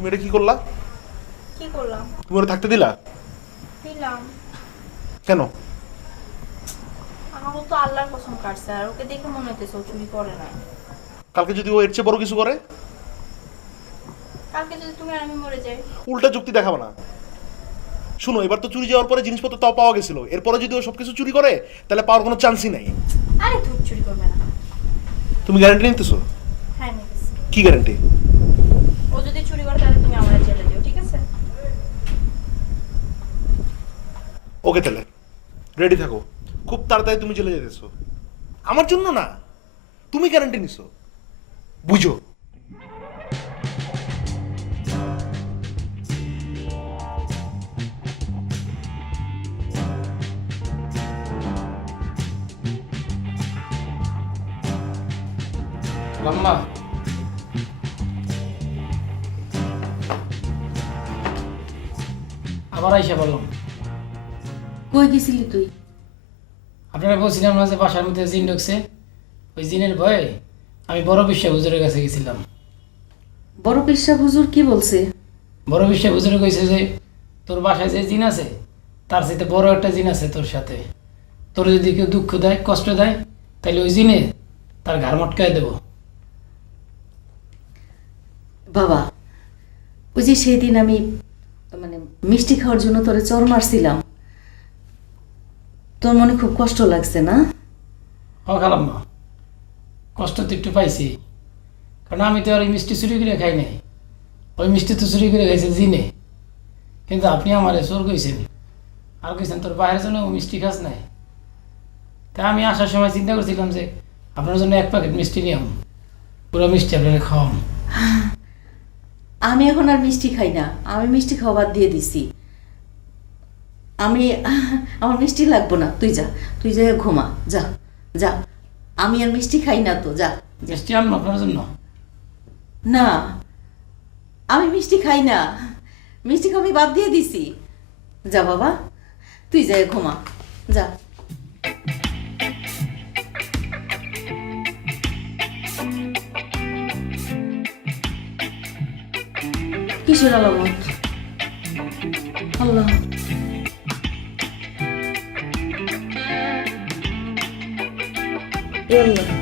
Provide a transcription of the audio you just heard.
তুমি এটা কি করলা? কি করলাম? তুমি ওরা থাকতে দিলা? দিলাম। কেন? আমার তো আল্লাহর কসম কাটছে, আর ওকে দেখে মনে হইতেছে ও চুরি করে নাই। কালকে যদি ও এর চেয়ে বড় কিছু করে? কালকে যদি তুমি আর আমি মরে যাই? উল্টা যুক্তি দেখাবে না। শুনো, এবার তো চুরি যাওয়ার পরে জিনিসপত্র তাও পাওয়া গেছিল, এরপরে যদি ও সবকিছু চুরি করে তাহলে পাওয়ার কোনো চান্সই নাই। আরে তুই চুরি করবে না। তুমি গ্যারান্টি নিতেছো? হ্যাঁ নিতেছি। কি গ্যারান্টি? ও যদি চুরি করে তাহলে তুমি আমার জেলে দিও, ঠিক আছে? ওকে তাহলে রেডি থাকো, খুব তাড়াতাড়ি তুমি চলে যেতেছো। আমার জন্য না, তুমি গ্যারান্টি নিছো, বুঝো। লাম্মা আবার আইসা বললাম, কই গেছিলি তুই? আপনারা বলছিলাম না যে বাসার মধ্যে জিন ঢুকছে, ওই জিনের ভয়ে আমি বড় বিশ্ব হুজুরের কাছে গেছিলাম। বড় পেশা হুজুর কি বলছে? বড় বিশ্ব হুজুরে কইছে যে তোর বাসায় যে জিন আছে তার সাথে বড় একটা জিন আছে তোর সাথে, তোর যদি কেউ দুঃখ দেয় কষ্ট দেয় তাহলে ওই জিনে তার ঘাড় মটকায় দেবো। বাবা, ওই যে সেদিন আমি মানে মিষ্টি খাওয়ার জন্য তোরে চর মারছিলাম, তোর মনে খুব কষ্ট লাগছে না? খালাম্মা, কষ্ট তো একটু পাইছি, কারণ আমি তো আর ওই মিষ্টি চুরি করে খাই নাই, ওই মিষ্টি তো চুরি করে খাইছে জিনে। কিন্তু আপনি আমার চোর কইছেন আর কইছেন তোর বাইরের জন্য ও মিষ্টি খাস নাই। তা আমি আসার সময় চিন্তা করছিলাম যে আপনার জন্য এক প্যাকেট মিষ্টি নিয়ম, পুরো মিষ্টি আপনারা খাওয়াম। আমি এখন আর মিষ্টি খাই না, আমি মিষ্টি খাওয়া বাদ দিয়ে দিছি। আমার মিষ্টি লাগবো না, তুই যা, তুই যা ঘুমা, যা যা। আমি আর মিষ্টি খাই না তো, যা। মিষ্টি আনবো আপনার জন্য? না, আমি মিষ্টি খাই না, মিষ্টি খাওয়া আমি বাদ দিয়ে দিছি। যা বাবা, তুই যা ঘুমা, যা। কিসের আলামত? আল্লাহ, এ আল্লাহ।